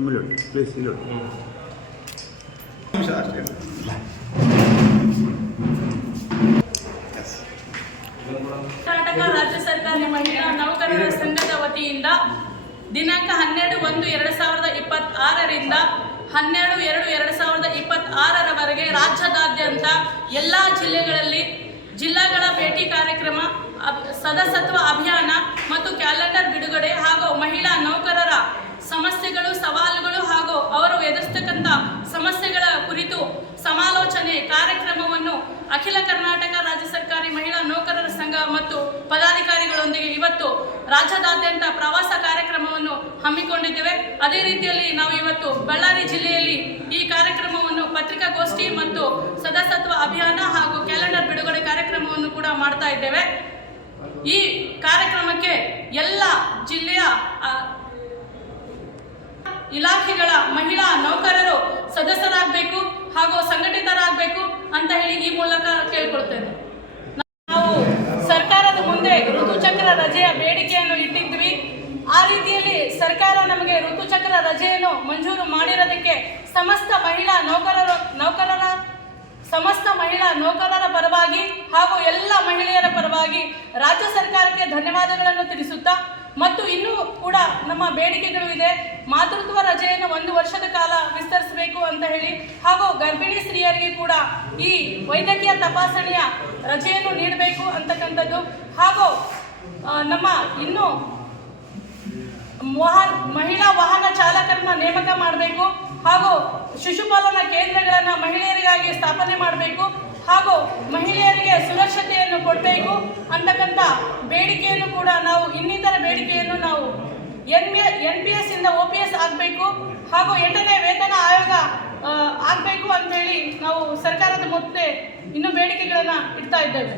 ಮೇಲೆ ಪ್ಲೀಸ್ ಇಲ್ಲಿ ನೋಡಿ. ಕರ್ನಾಟಕ ರಾಜ್ಯ ಸರ್ಕಾರಿ ಮಹಿಳಾ ನೌಕರರ ಸಂಘದ ವತಿಯಿಂದ ದಿನಾಂಕ ಹನ್ನೆರಡು ಒಂದು ಎರಡ್ ಸಾವಿರದ ಇಪ್ಪತ್ತಾರರಿಂದ ಹನ್ನೆರಡು ಎರಡು ಎರಡ್ ಸಾವಿರದ ಇಪ್ಪತ್ತಾರರವರೆಗೆ ರಾಜ್ಯದಾದ್ಯಂತ ಎಲ್ಲ ಜಿಲ್ಲೆಗಳಲ್ಲಿ ಜಿಲ್ಲಾಗಳ ಭೇಟಿ ಕಾರ್ಯಕ್ರಮ ಸದಸ್ಯತ್ವ ಅಭಿಯಾನ ಮತ್ತು ಕ್ಯಾಲೆಂಡರ್ ಬಿಡುಗಡೆ ಹಾಗೂ ಮಹಿಳಾ ಅಖಿಲ ಕರ್ನಾಟಕ ರಾಜ್ಯ ಸರ್ಕಾರಿ ಮಹಿಳಾ ನೌಕರರ ಸಂಘ ಮತ್ತು ಪದಾಧಿಕಾರಿಗಳೊಂದಿಗೆ ಇವತ್ತು ರಾಜ್ಯದಾದ್ಯಂತ ಪ್ರವಾಸ ಕಾರ್ಯಕ್ರಮವನ್ನು ಹಮ್ಮಿಕೊಂಡಿದ್ದೇವೆ. ಅದೇ ರೀತಿಯಲ್ಲಿ ನಾವು ಇವತ್ತು ಬಳ್ಳಾರಿ ಜಿಲ್ಲೆಯಲ್ಲಿ ಈ ಕಾರ್ಯಕ್ರಮವನ್ನು ಪತ್ರಿಕಾಗೋಷ್ಠಿ ಮತ್ತು ಸದಸ್ಯತ್ವ ಅಭಿಯಾನ ಹಾಗೂ ಕ್ಯಾಲೆಂಡರ್ ಬಿಡುಗಡೆ ಕಾರ್ಯಕ್ರಮವನ್ನು ಕೂಡ ಮಾಡ್ತಾ ಇದ್ದೇವೆ. ಈ ಕಾರ್ಯಕ್ರಮಕ್ಕೆ ಎಲ್ಲ ಜಿಲ್ಲೆಯ ಇಲಾಖೆಗಳ ಮಹಿಳಾ ನೌಕರರು ಸದಸ್ಯರಾಗಬೇಕು ಹಾಗೂ ಸಂಘಟಿತರಾಗಬೇಕು ಅಂತ ಹೇಳಿ ಈ ಮೂಲಕ ಕೇಳ್ಕೊಳ್ತೇನೆ. ನಾವು ಸರ್ಕಾರದ ಮುಂದೆ ಋತುಚಕ್ರ ರಜೆಯ ಬೇಡಿಕೆಯನ್ನು ಇಟ್ಟಿದ್ವಿ. ಆ ರೀತಿಯಲ್ಲಿ ಸರ್ಕಾರ ನಮಗೆ ಋತುಚಕ್ರ ರಜೆಯನ್ನು ಮಂಜೂರು ಮಾಡಿರೋದಕ್ಕೆ ಸಮಸ್ತ ಮಹಿಳಾ ನೌಕರರ ನೌಕರರ, ಸಮಸ್ತ ಮಹಿಳಾ ನೌಕರರ ಪರವಾಗಿ ಹಾಗೂ ಎಲ್ಲ ಮಹಿಳೆಯರ ಪರವಾಗಿ ರಾಜ್ಯ ಸರ್ಕಾರಕ್ಕೆ ಧನ್ಯವಾದಗಳನ್ನು ತಿಳಿಸುತ್ತಾ ಮತ್ತು ಇನ್ನೂ ಕೂಡ ನಮ್ಮ ಬೇಡಿಕೆಗಳು ಇದೆ. ಮಾತೃತ್ವ ರಜೆಯನ್ನು ಒಂದು ವರ್ಷದ ಕಾಲ ವಿಸ್ತರಿಸಬೇಕು ಅಂತ ಹೇಳಿ ಹಾಗೂ ಗರ್ಭಿಣಿ ಸ್ತ್ರೀಯರಿಗೆ ಕೂಡ ಈ ವೈದ್ಯಕೀಯ ತಪಾಸಣೆಯ ರಜೆಯನ್ನು ನೀಡಬೇಕು ಅಂತಕ್ಕಂಥದ್ದು. ಹಾಗೂ ನಮ್ಮ ಇನ್ನು ವಾಹನ, ಮಹಿಳಾ ವಾಹನ ಚಾಲಕರನ್ನ ನೇಮಕ ಮಾಡಬೇಕು. ಹಾಗೂ ಶಿಶುಪಾಲನಾ ಕೇಂದ್ರಗಳನ್ನು ಮಹಿಳೆಯರಿಗಾಗಿ ಸ್ಥಾಪನೆ ಮಾಡಬೇಕು. ಹಾಗೂ ಮಹಿಳೆಯರಿಗೆ ಸುರಕ್ಷತೆಯನ್ನು ಕೊಡಬೇಕು ಅಂತಕ್ಕಂಥ ಬೇಡಿಕೆಯನ್ನು ಕೂಡ ನಾವು ಇನ್ನಿತರ ಬೇಡಿಕೆಯನ್ನು ನಾವು ಎನ್ ಬಿ ಎಸ್ ಇಂದ ಒ ಪಿ ಎಸ್ ಆಗಬೇಕು ಹಾಗೂ ಎಂಟನೇ ವೇತನ ಆಯೋಗ ಆಗಬೇಕು ಅಂತೇಳಿ ನಾವು ಸರ್ಕಾರದ ಮುಂದೆ ಇನ್ನೂ ಬೇಡಿಕೆಗಳನ್ನು ಇಡ್ತಾ ಇದ್ದೇವೆ.